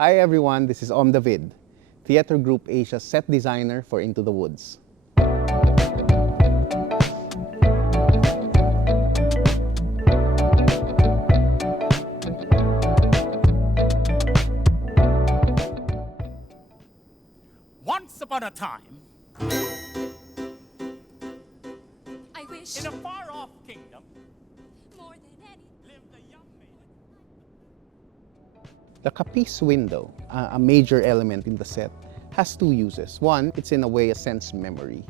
Hi everyone, this is Ohm David, Theatre Group Asia's set designer for Into the Woods. Once upon a time, I wish in a far-off kingdom, more than any. lived a young maiden. The Capiz Window, a major element in the set, has two uses. One, it's in a way a sense memory.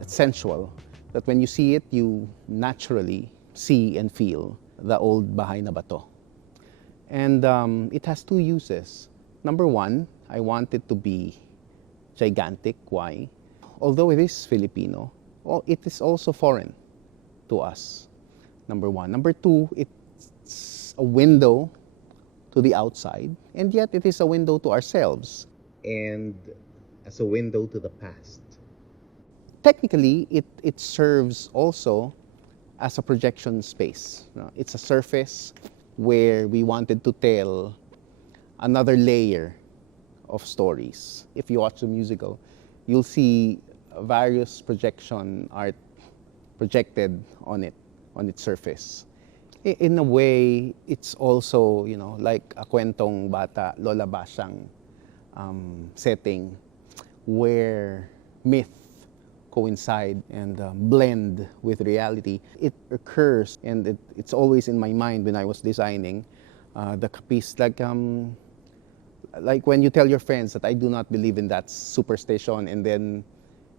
It's sensual, that when you see it, you naturally see and feel the old bahay na bato. And it has two uses. Number one, I want it to be gigantic. Why? Although it is Filipino, it is also foreign to us. Number one. Number two, it's a window to the outside, and yet it is a window to ourselves and as a window to the past. Technically, it serves also as a projection space. It's a surface where we wanted to tell another layer of stories. If you watch the musical, you'll see various projection art projected on its surface. In a way, it's also, like a kwentong bata, lola basyang setting where myth coincide and blend with reality. It occurs, and it's always in my mind when I was designing the Capiz, like when you tell your friends that I do not believe in that superstition, and then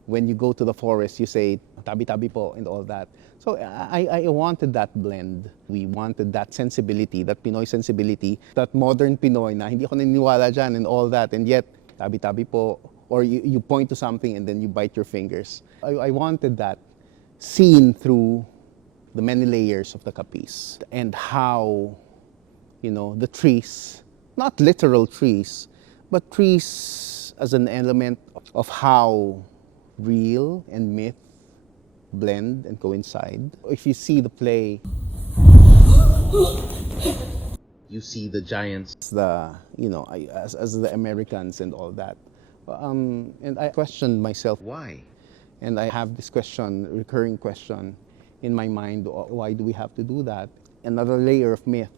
when you go to the forest, you say, tabi-tabi po, and all that. So I wanted that blend. We wanted that sensibility, that Pinoy sensibility, that modern Pinoy na hindi ako naniniwala dyan and all that, and yet, tabi-tabi po, or you point to something and then you bite your fingers. I wanted that seen through the many layers of the Capiz, and how, the trees, not literal trees, but trees as an element of how real and myth blend and coincide. If you see the play, you see the giants, as the Americans and all that. And I questioned myself, why? And I have this recurring question in my mind, why do we have to do that? Another layer of myth.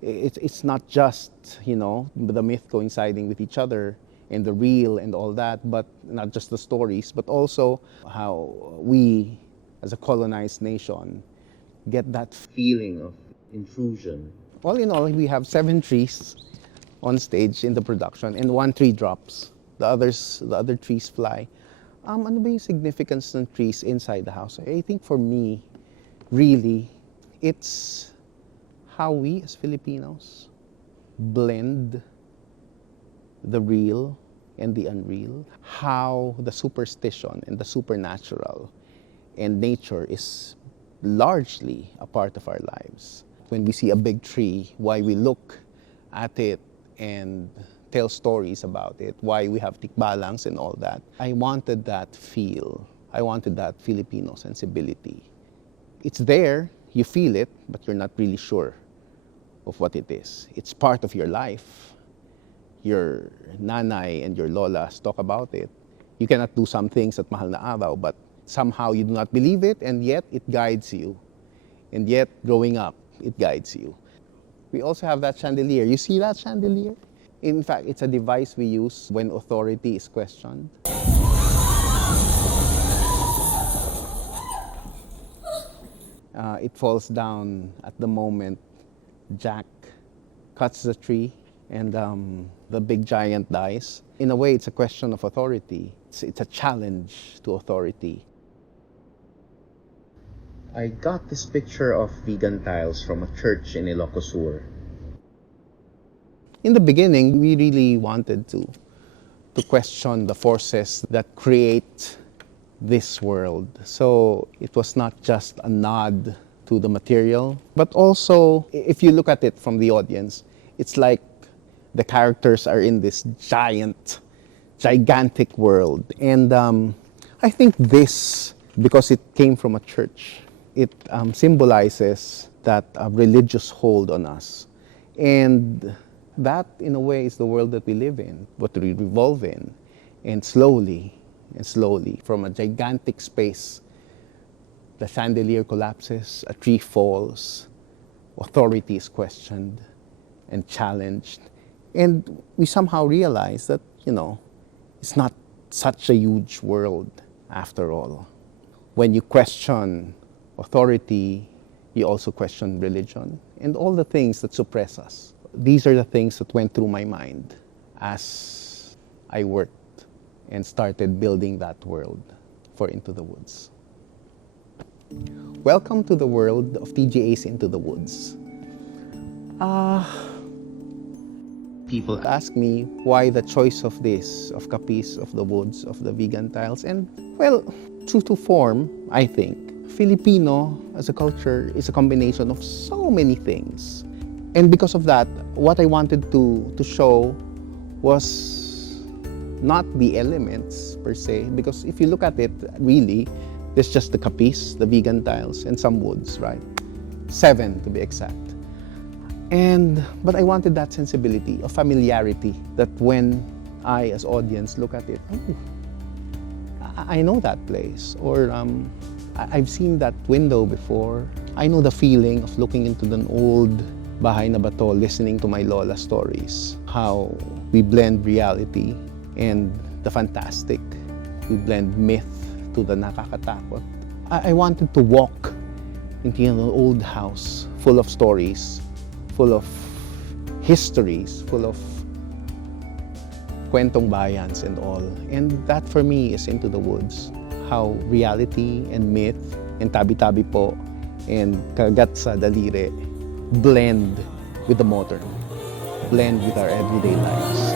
It's not just, the myth coinciding with each other and the real and all that, but not just the stories, but also how we, as a colonized nation, get that feeling of intrusion. All in all, we have 7 trees on stage in the production, and 1 tree drops. The other trees fly. Ano ba yung significance ng trees inside the house? I think for me, really, it's how we as Filipinos blend the real and the unreal, how the superstition and the supernatural and nature is largely a part of our lives. When we see a big tree, why we look at it and tell stories about it, why we have tikbalangs and all that. I wanted that feel. I wanted that Filipino sensibility. It's there, you feel it, but you're not really sure of what it is. It's part of your life. Your nanay and your lolas talk about it. You cannot do some things at mahal na araw, but somehow you do not believe it, and yet it guides you. And yet, growing up, it guides you. We also have that chandelier. You see that chandelier? In fact, it's a device we use when authority is questioned. It falls down at the moment Jack cuts the tree, and the big giant dies. In a way, it's a question of authority. It's a challenge to authority. I got this picture of Vigan Tiles from a church in Ilocos Sur. In the beginning, we really wanted to question the forces that create this world. So it was not just a nod to the material, but also, if you look at it from the audience, it's like the characters are in this gigantic world. And I think this, because it came from a church, it symbolizes that religious hold on us. And That, in a way, is the world that we live in, what we revolve in. And slowly, from a gigantic space, the chandelier collapses, a tree falls, authority is questioned and challenged. And we somehow realize that, it's not such a huge world after all. When you question authority, you also question religion and all the things that suppress us. These are the things that went through my mind as I worked and started building that world for Into the Woods. Welcome to the world of TGA's Into the Woods. People ask me why the choice of this, of Capiz, of the Woods, of the Vigan Tiles, and well, true to form, I think. Filipino as a culture is a combination of so many things. And because of that, what I wanted to show was not the elements per se, because if you look at it, really, there's just the Capiz, the Vigan Tiles, and some woods, right? 7 to be exact. But I wanted that sensibility of familiarity, that when I, as audience, look at it, oh, I know that place, or I've seen that window before. I know the feeling of looking into an old bahay na bato, listening to my lola stories, how we blend reality and the fantastic. We blend myth to the nakakatakot. I wanted to walk into an old house full of stories, full of histories, full of kwentong bayans and all. And that for me is Into the Woods. How reality and myth and tabi-tabi po and kagat sa daliri blend with the modern, blend with our everyday lives.